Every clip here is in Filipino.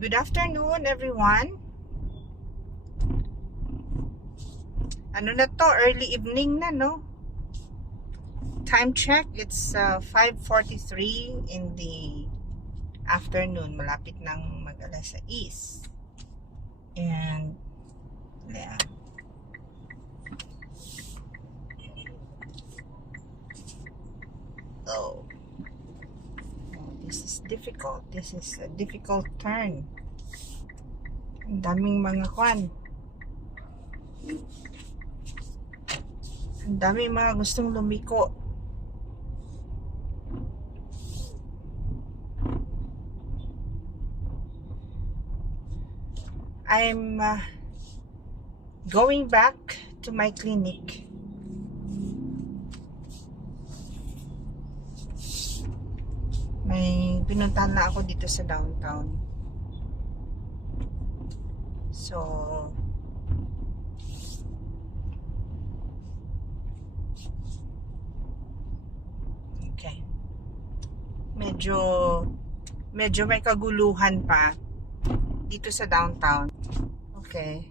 Good afternoon, everyone. Ano na to? Early evening na, no? Time check, it's 5:43 in the afternoon. Malapit ng mag-alas 6. And, yeah. Oh. This is difficult. This is a difficult turn. Ang daming mga kwan. Ang daming mga gustong lumiko. I'm going back to my clinic. May pinuntahan na ako dito sa downtown. So, okay. Medyo may kaguluhan pa dito sa downtown. Okay.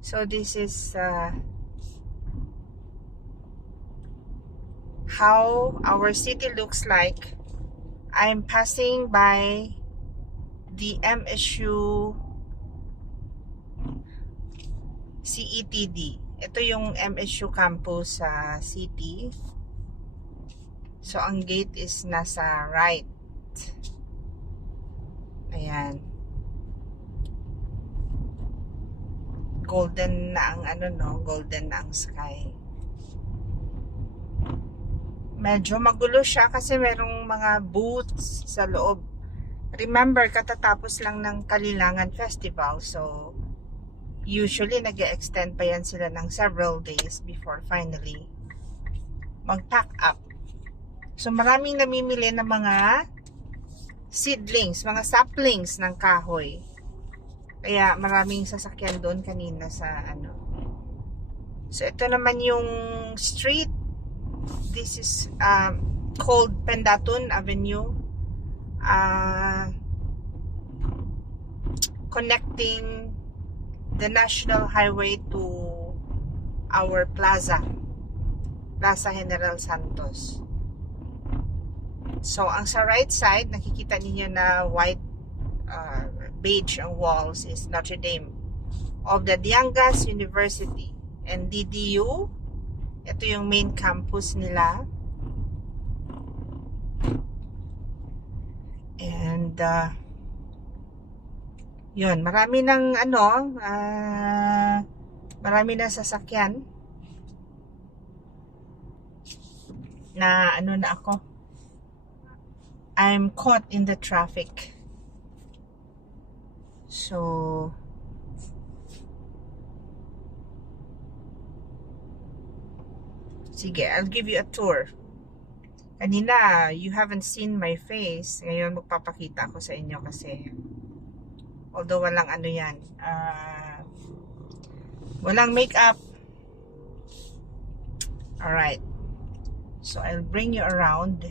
So, this is how our city looks like. I'm passing by the MSU CETD. Ito yung MSU campus sa city. So, ang gate is nasa right. Ayan. Golden na ang golden na ang sky. Medyo magulo siya kasi merong mga booths sa loob. Remember, katatapos lang ng Kalilangan Festival. So, usually nag-extend pa yan sila ng several days before finally mag-pack up. So, maraming namimili ng mga seedlings, mga saplings ng kahoy. Kaya maraming sasakyan doon kanina sa So, ito naman yung street. This is called Pendatun Avenue, connecting the National Highway to our Plaza General Santos. So, ang sa right side, nakikita niyo na white beige ang walls is Notre Dame of the Diangas University and DDU. Ito yung main campus nila. And yun, marami ng marami na sasakyan na na ako. I'm caught in the traffic. So, sige, I'll give you a tour. Kanina, you haven't seen my face. Ngayon, magpapakita ko sa inyo kasi although walang walang makeup. Alright. So, I'll bring you around.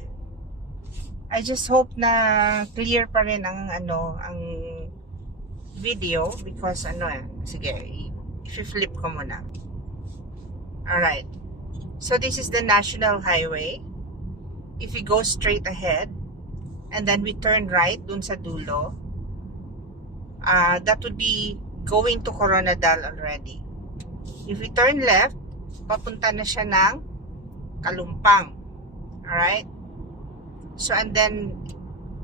I just hope na clear pa rin ang video because sige, i-flip ko muna. Alright. So, this is the National Highway. If we go straight ahead, and then we turn right dun sa dulo, that would be going to Coronadal already. If we turn left, papunta na siya ng Kalumpang. Alright? So, and then,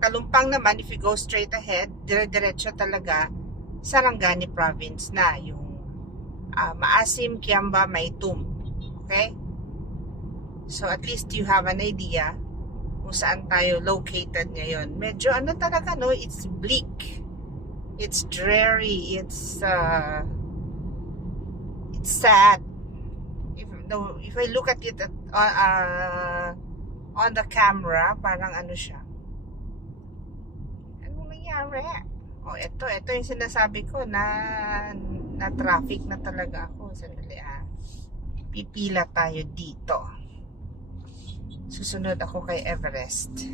Kalumpang naman, if we go straight ahead, dire-diretso talaga, Sarangani Province na, yung Maasim, Kiamba, Maytum. Okay? So, at least you have an idea kung saan tayo located ngayon. Medyo talaga, no? It's bleak. It's dreary. It's sad. If I look at it on the camera, parang siya. Anong nangyari? Oh, ito yung sinasabi ko na traffic na talaga ako. Sandali pipila tayo dito. Susunod ako kay Everest.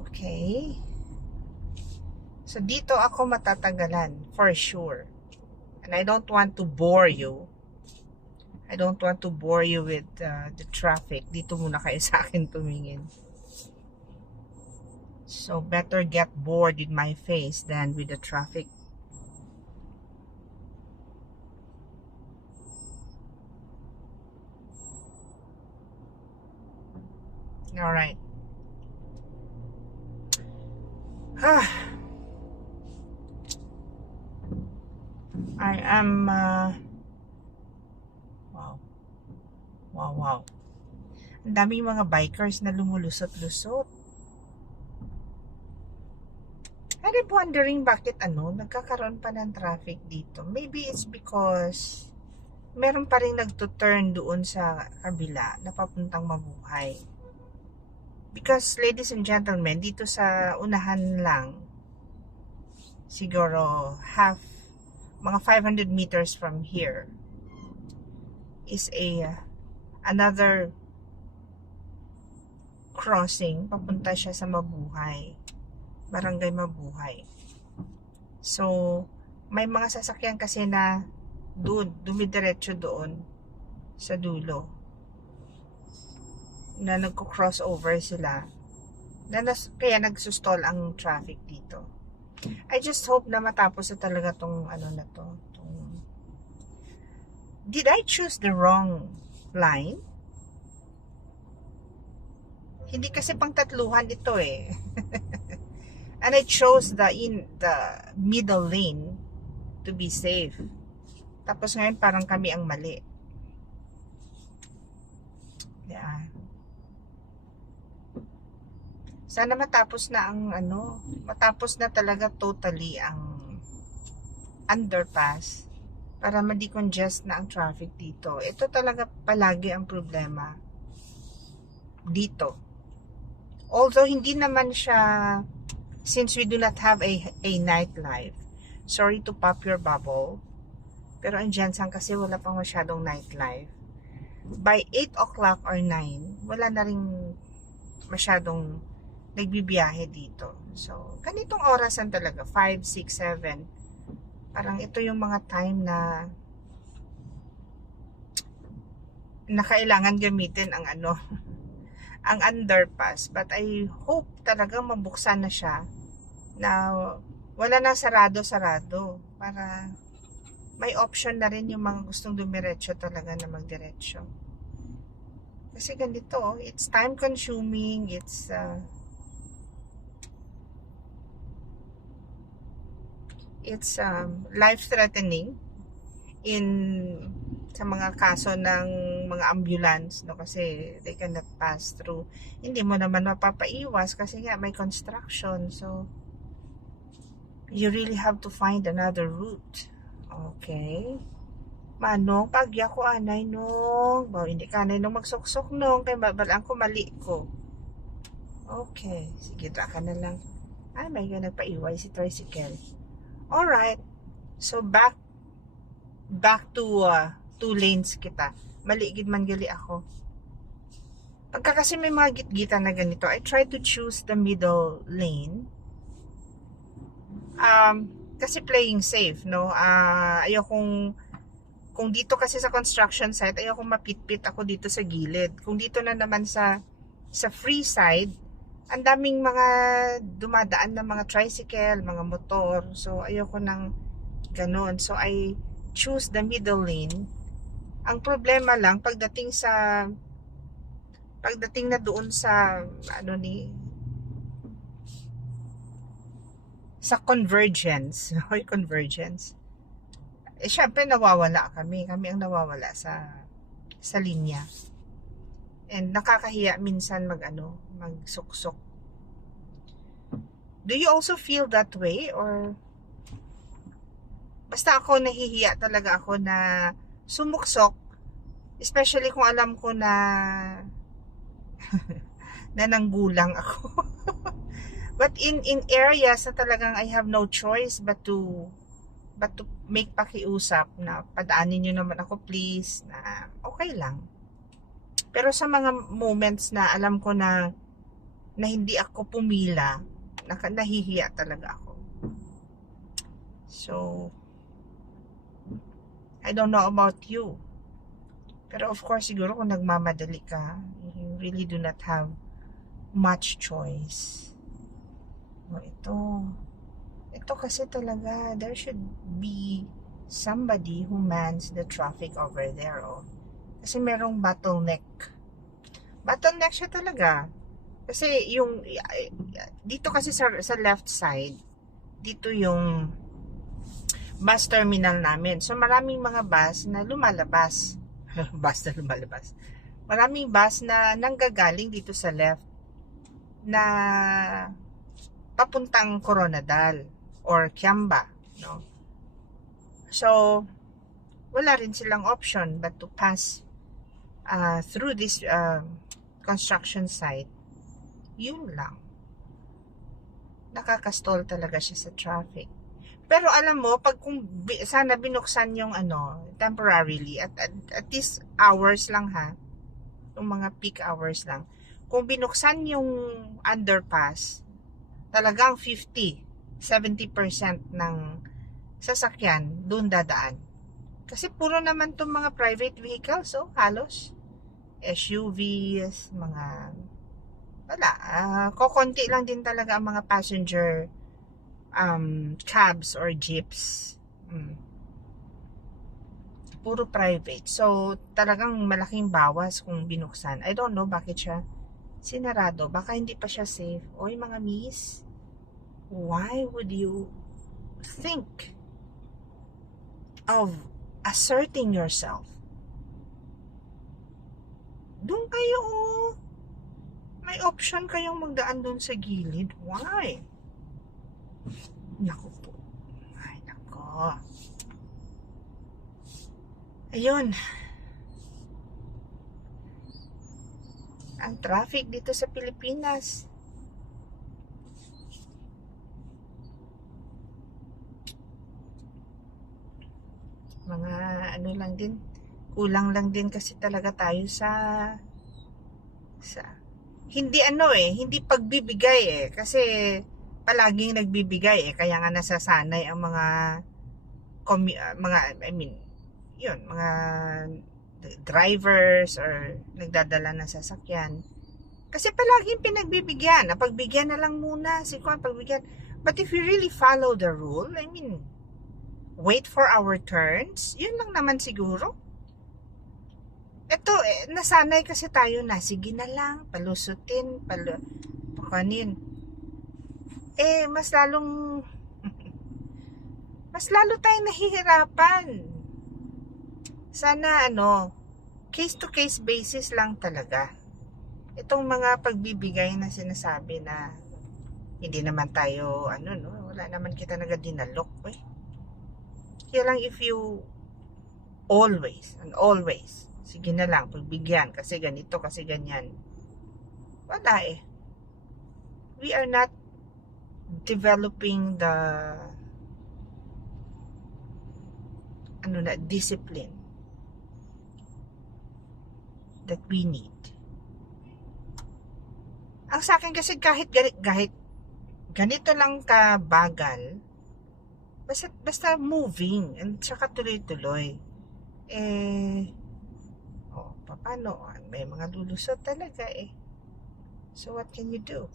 Okay. So, dito ako matatagalan, for sure. And I don't want to bore you. I don't want to bore you with the traffic. Dito muna kayo sa akin tumingin. So, better get bored with my face than with the traffic. Alright. I am wow. Ang daming mga bikers na lumulusot-lusot. And I'm wondering bakit nagkakaroon pa ng traffic dito. Maybe it's because meron pa rin nagto-turn doon sa kabila na papuntang Mabuhay. Because, ladies and gentlemen, dito sa unahan lang, siguro mga 500 meters from here, is another crossing. Papunta siya sa Mabuhay. Barangay Mabuhay. So, may mga sasakyan kasi na dumidiretso doon sa dulo. Na nagko-crossover sila. Kaya nagsustall ang traffic dito. I just hope na matapos na talaga tong na to. Did I choose the wrong line? Hindi kasi pang tatluhan ito eh. And I chose the middle lane to be safe. Tapos ngayon parang kami ang mali. Yeah. Sana matapos na matapos na talaga totally ang underpass para ma-decongest na ang traffic dito. Ito talaga palagi ang problema dito. Although hindi naman siya, since we do not have a nightlife, sorry to pop your bubble, pero ang Jensen kasi wala pang masyadong nightlife. By 8 o'clock or 9, wala na rin masyadong nagbibiyahe dito. So, ganitong orasan talaga, 5, 6, 7. Parang ito yung mga time na kailangan gamitin ang ang underpass. But I hope talagang mabuksan na siya na wala na sarado para may option na rin yung mga gustong dumiretso talaga na magdiretso. Kasi ganito, it's time consuming, it's life-threatening sa mga kaso ng mga ambulance, no, kasi they cannot pass through. Hindi mo naman mapapaiwas kasi nga may construction, so you really have to find another route. Okay, manong pagya ko anay nung hindi ka anay nung magsuksok nung kay babalaan ko mali ko. Okay, sige ka na lang. Ay, may nagpaiway si tricycle. Alright, so back to 2 lanes kita. Maligid man gali ako. Pagka kasi may mga gitgitan na ganito, I try to choose the middle lane. Kasi playing safe, no? Ayokong, kung dito kasi sa construction site, ayokong mapitpit ako dito sa gilid. Kung dito na naman sa free side, ang daming mga dumadaan na mga tricycle, mga motor. So, ayoko nang ganun. So, I choose the middle lane. Ang problema lang, pagdating na doon sa, sa convergence. Convergence. Syempre, nawawala kami. Kami ang nawawala sa linya. And nakakahiya minsan magsuksok. Do you also feel that way? Or basta ako nahihiya talaga ako na sumuksok, especially kung alam ko na na nanggulang ako. But in areas na talagang I have no choice but to make pakiusap na padaanin nyo naman ako please, na okay lang. Pero sa mga moments na alam ko na hindi ako pumila, nahihiya talaga ako. So, I don't know about you. Pero of course, siguro kung nagmamadali ka, you really do not have much choice. O, ito kasi talaga, there should be somebody who mans the traffic over there. Oh. Kasi merong bottleneck. Bottleneck siya talaga. Kasi yung, dito kasi sa left side, dito yung bus terminal namin. So maraming mga bus na lumalabas. Bus na lumalabas. Maraming bus na nanggagaling dito sa left na papuntang Coronadal or Kiamba, no? So wala rin silang option but to pass through this construction site. Yun lang. Nakakastall talaga siya sa traffic. Pero alam mo, pag kung sana binuksan yung temporarily at these hours lang ha, yung mga peak hours lang. Kung binuksan yung underpass, talagang 70% ng sasakyan doon dadaan. Kasi puro naman itong mga private vehicles, so halos SUVs, mga kokonti lang din talaga ang mga passenger cabs or jeeps. Puro private. So, talagang malaking bawas kung binuksan. I don't know bakit siya sinarado. Baka hindi pa siya safe. Oy, mga miss, why would you think of asserting yourself? Doon kayo, may option kayong magdaan doon sa gilid. Why? Naku po. Ay, nako. Ayun. Ang traffic dito sa Pilipinas. Mga lang din. Kulang lang din kasi talaga tayo sa hindi hindi pagbibigay kasi palaging nagbibigay kaya nga nasasanay ang mga mga drivers or nagdadala ng sasakyan kasi palaging pinagbibigyan, pagbigyan na lang muna pagbigyan. But if you really follow the rule, wait for our turns, yun lang naman siguro. Ito, nasanay kasi tayo na, sige na lang, palusutin, pakanin. Mas lalo tayong nahihirapan. Sana, case-to-case basis lang talaga. Itong mga pagbibigay na sinasabi na hindi naman tayo, wala naman kita nagadinalok, Kaya lang if you always, sige na lang, pagbigyan, kasi ganito, kasi ganyan. Wala We are not developing the discipline that we need. Ang sa akin kasi kahit ganito lang kabagal, basta moving, and saka tuloy-tuloy. Paano? May mga lulusot talaga So what can you do?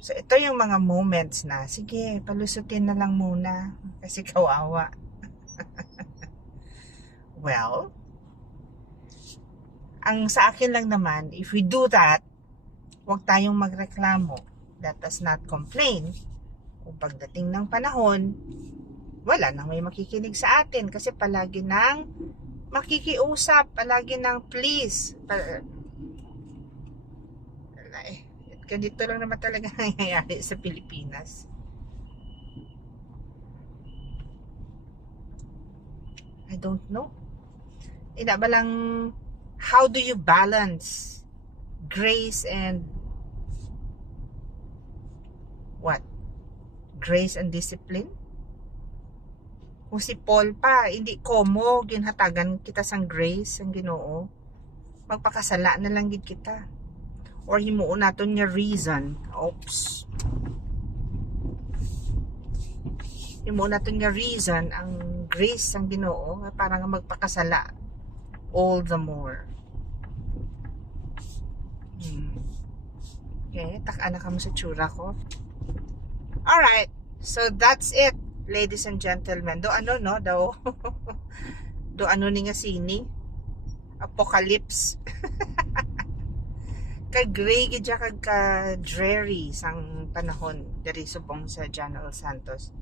So ito yung mga moments na, sige, palusutin na lang muna kasi kawawa. Well, ang sa akin lang naman, if we do that, huwag tayong magreklamo. Let us not complain. Kung pagdating ng panahon, wala nang may makikinig sa atin kasi palagi nang makikiusap, palagi ng please. Ganito lang naman talaga nangyayari sa Pilipinas. I don't know. How do you balance grace and what? Grace and discipline? Kung si Paul pa, hindi komo, ginhatagan kita sang grace, ang Ginoo. Magpakasala na lang gid kita. Or himuon naton niya reason. Oops. imo na to nga reason ang grace ang Ginoo nga para nga magpakasala all the more. Okay, taka na ka mo sa tsura ko. Alright, so that's it, ladies and gentlemen. Do ano no, daw do ano ni nga sini? Apocalypse. Kag-gray gidya kag ka-dreary sang panahon diri subong sa General Santos.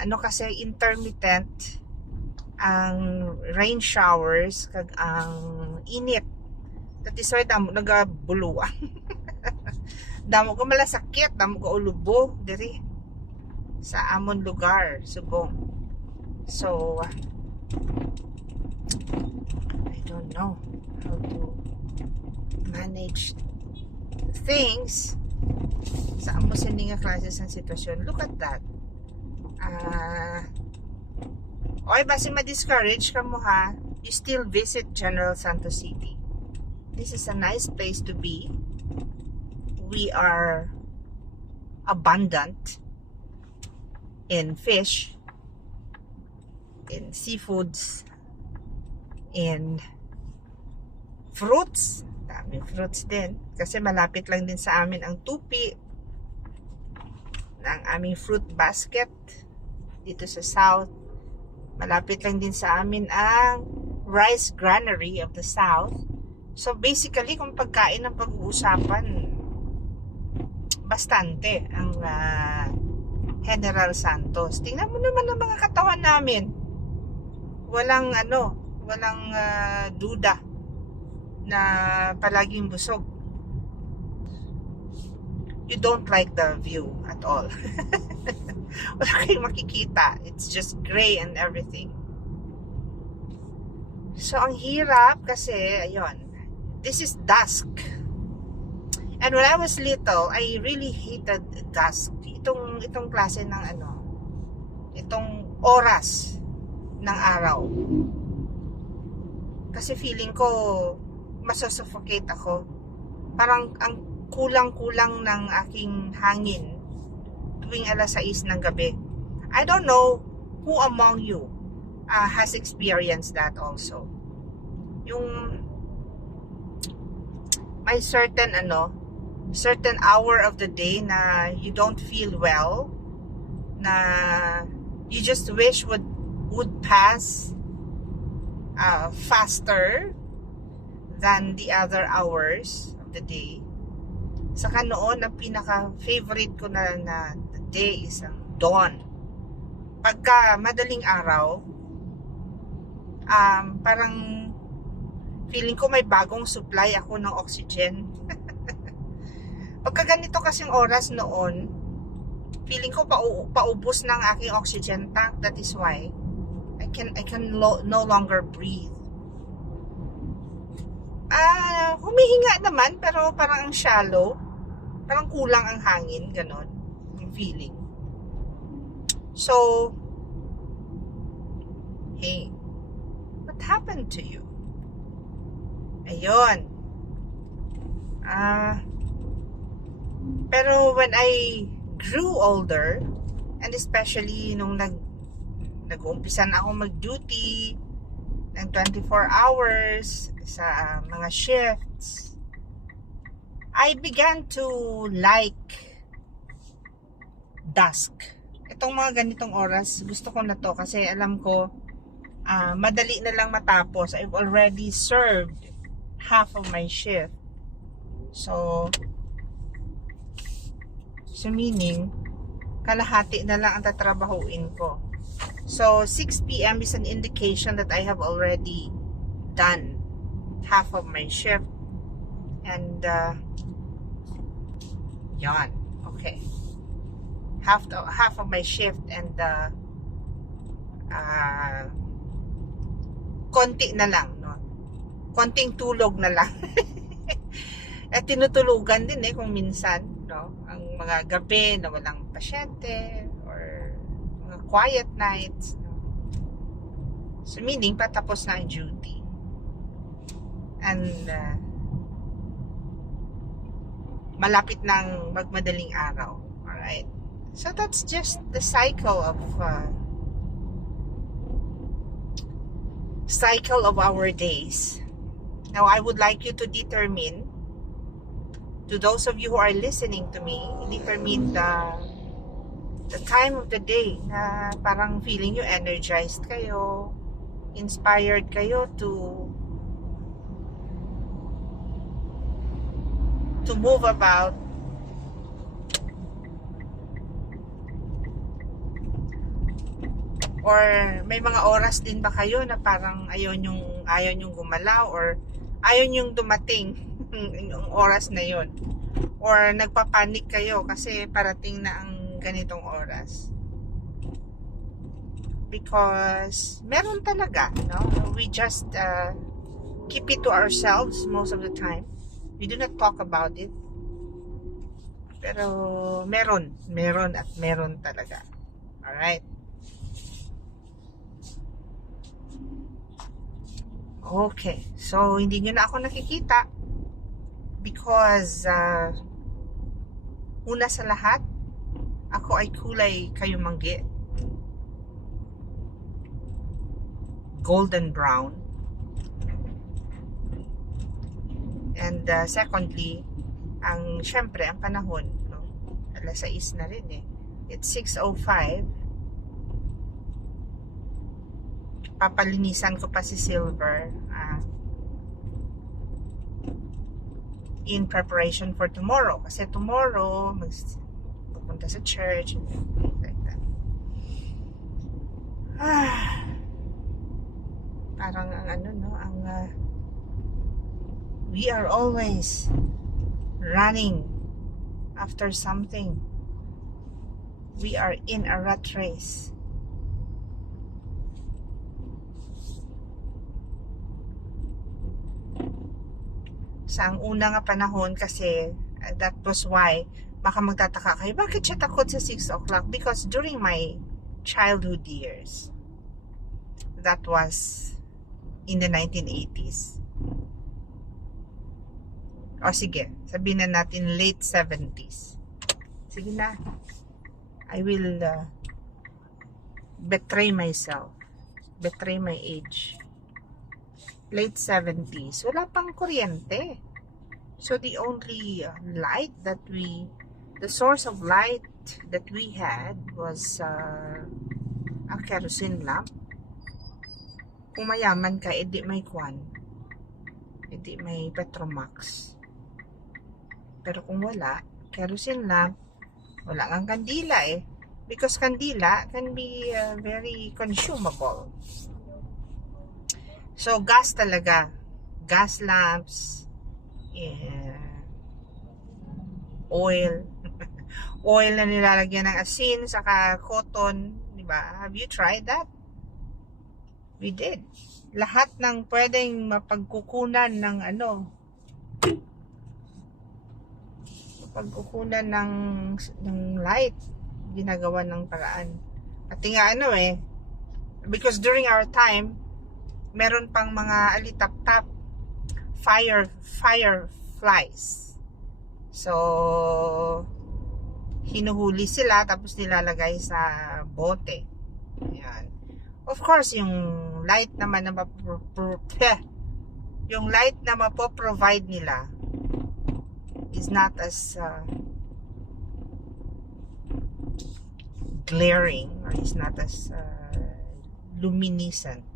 Ano kasi intermittent ang rain showers kag ang init. That is why damo nagabuluan. Damo ko malasakit, damo ko ulubo diri sa amon lugar subong. So I don't know how to manage things sa amo sa nga klase ng sitwasyon. Look at that. Okay, basi ma-discourage ka mo ha, you still visit General Santos City. This is a nice place to be. We are abundant in fish, in seafoods, in fruits. Daming fruits din. Kasi malapit lang din sa amin ang tupi ng aming fruit basket dito sa south. Malapit lang din sa amin ang rice granary of the south. So basically, kung pagkain ang pag-uusapan, bastante ang General Santos. Tingnan mo naman ang mga katawan namin. Walang duda na palaging busog. You don't like the view at all. Wala kayong makikita. It's just gray and everything. So, ang hirap kasi, ayun, this is dusk. And when I was little, I really hated dusk. Itong klase ng itong oras ng araw. Kasi feeling ko, masosuffocate ako. Parang ang kulang-kulang ng aking hangin tuwing alas 6 ng gabi. I don't know who among you has experienced that also. Yung may certain hour of the day na you don't feel well, na you just wish would pass faster than the other hours of the day. Saka noon, ang pinaka-favorite ko na day is ang dawn. Pagka madaling araw, parang feeling ko may bagong supply ako ng oxygen. Pagka ganito kasing oras noon, feeling ko paubos ng aking oxygen tank. That is why I can no longer breathe. Humihinga naman, pero parang ang shallow. Parang kulang ang hangin, ganon. Yung feeling. So, hey, what happened to you? Ayun. Pero when I grew older, and especially nung nag-umpisa na akong mag-duty ng 24 hours sa mga shifts, I began to like dusk. Itong mga ganitong oras, gusto ko na to kasi alam ko madali na lang matapos. I've already served half of my shift. So meaning, kalahati na lang ang tatrabahuin ko. So, 6 p.m. is an indication that I have already done half of my shift. And, yan. Okay. Half of my shift and, konti na lang, no? Konting tulog na lang. At tinutulugan din kung minsan, no? Ang mga gabi na walang pasyente or mga quiet nights, no? So meaning patapos na ang duty. And malapit ng magmadaling araw. Alright. So that's just the cycle of our days. Now, I would like you to determine, to those of you who are listening to me, determine the time of the day na parang feeling you energized kayo, inspired kayo to move about. Or may mga oras din ba kayo na parang ayaw nyong gumalaw, or ayaw nyong dumating yung oras na yon, or nagpapanik kayo kasi parating na ang ganitong oras? Because meron talaga, no? We just keep it to ourselves most of the time. We do not talk about it. Pero meron at meron talaga. Alright? Okay. So, hindi nyo na ako nakikita because una sa lahat, ako ay kulay kayumanggi. Golden brown. And secondly, syempre, ang panahon, no? Alas 6 na rin eh. It's 6:05. Papalinisan ko pa si Silver in preparation for tomorrow. Kasi tomorrow, pupunta sa church and things like that. Parang we are always running after something. We are in a rat race. Sa ang una nga panahon kasi, that was why, baka magtataka kayo, bakit siya takot sa 6 o'clock? Because during my childhood years, that was in the 1980s. O sige, sabihin na natin late 70s. Sige na. I will betray myself. Betray my age. Late 70s. Wala pang kuryente. So the only light that the source of light that we had was a kerosene lamp. Kung mayaman ka, edi may kwan. Edi may Petromax. Pero kung wala, kerosene lamp, wala kang kandila eh. Because kandila can be very consumable. So, gas talaga. Gas lamps, oil. Oil na nilalagyan ng asin, saka cotton. Diba? Have you tried that? We did. Lahat ng pwedeng mapagkukunan ng pagkukunan ng light, ginagawa ng paraan. At nga because during our time, meron pang mga alitap-tap, fireflies. So, hinuhuli sila tapos nilalagay sa bote. Ayan. Of course, yung light naman na mapoprovide nila is not as glaring, or is not as luminescent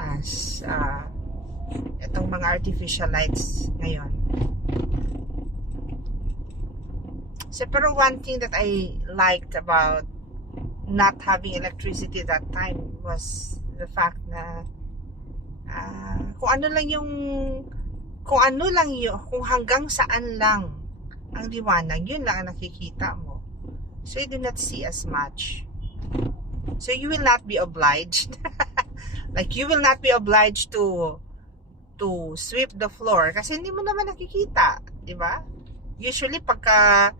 as itong mga artificial lights ngayon. So, pero one thing that I liked about not having electricity that time was the fact na kung hanggang saan lang ang liwanag, yun lang ang nakikita mo. So you do not see as much. So you will not be obliged like you will not be obliged to sweep the floor kasi hindi mo naman nakikita, di ba? Usually pagka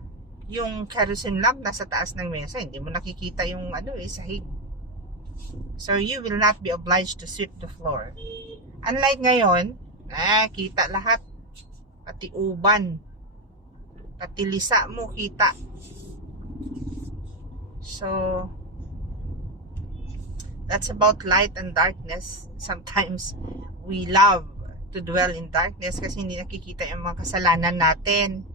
yung kerosene lamp nasa taas ng mesa, hindi mo nakikita yung sahig. So you will not be obliged to sweep the floor. Unlike ngayon, kita lahat, pati uban. Pati lisa mo kita. So, that's about light and darkness. Sometimes we love to dwell in darkness kasi hindi nakikita yung mga kasalanan natin.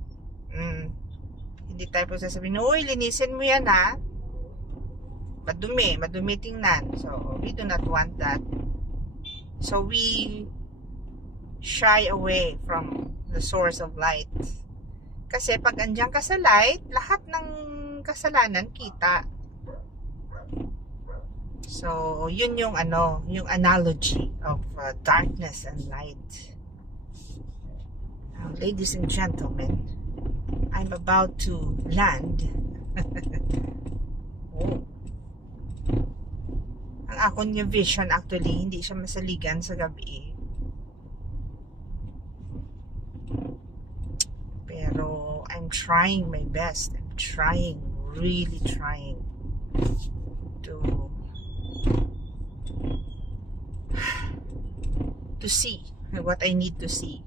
Hindi tayo po sasabihin, uy, linisin mo yan ha. Madumi tingnan. So, we do not want that. So, we shy away from the source of light. Kasi pag andyan ka sa light, lahat ng kasalanan kita. So, yun yung yung analogy of darkness and light. Now, ladies and gentlemen, I'm about to land. Oh. Ang akong yung vision actually, hindi siya masaligan sa gabi. Pero, I'm trying my best. I'm trying, really trying to see what I need to see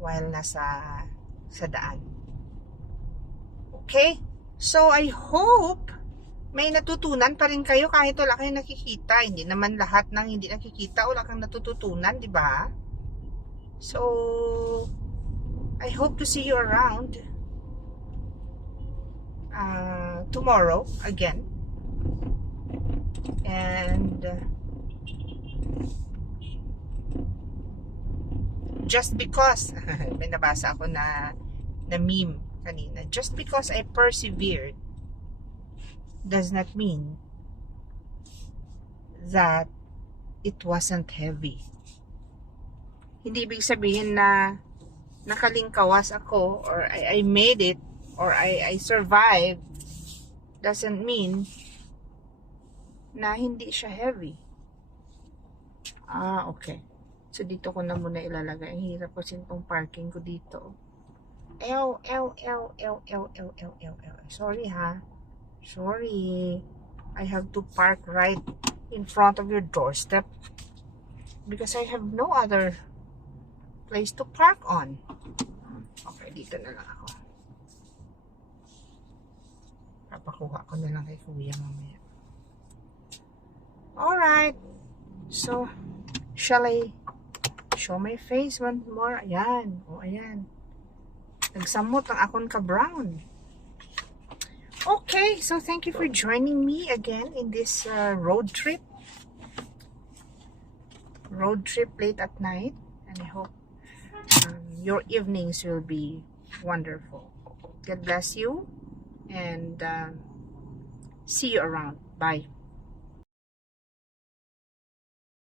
while nasa sa daan. Okay? So, I hope may natutunan pa rin kayo kahit wala kayong nakikita. Hindi naman lahat ng hindi nakikita, wala kang natututunan, di ba? So, I hope to see you around tomorrow again. And just because may nabasa ako na meme kanina, just because I persevered does not mean that it wasn't heavy. Hindi ibig sabihin na nakalingkawas ako or I made it or I survived doesn't mean na hindi siya heavy. Okay. So, dito ko na muna ilalagay. Ang hirap kasi itong parking ko dito. Sorry ha. Sorry. I have to park right in front of your doorstep because I have no other place to park on. Okay, dito na lang ako. Papakuha ko na lang kay kuya mamaya. Alright. So, shall I show my face once more? Ayan. O, ayan. Nagsamot ang akon ka-brown. Okay. So, thank you for joining me again in this road trip. Road trip late at night. And I hope your evenings will be wonderful. God bless you. And see you around. Bye.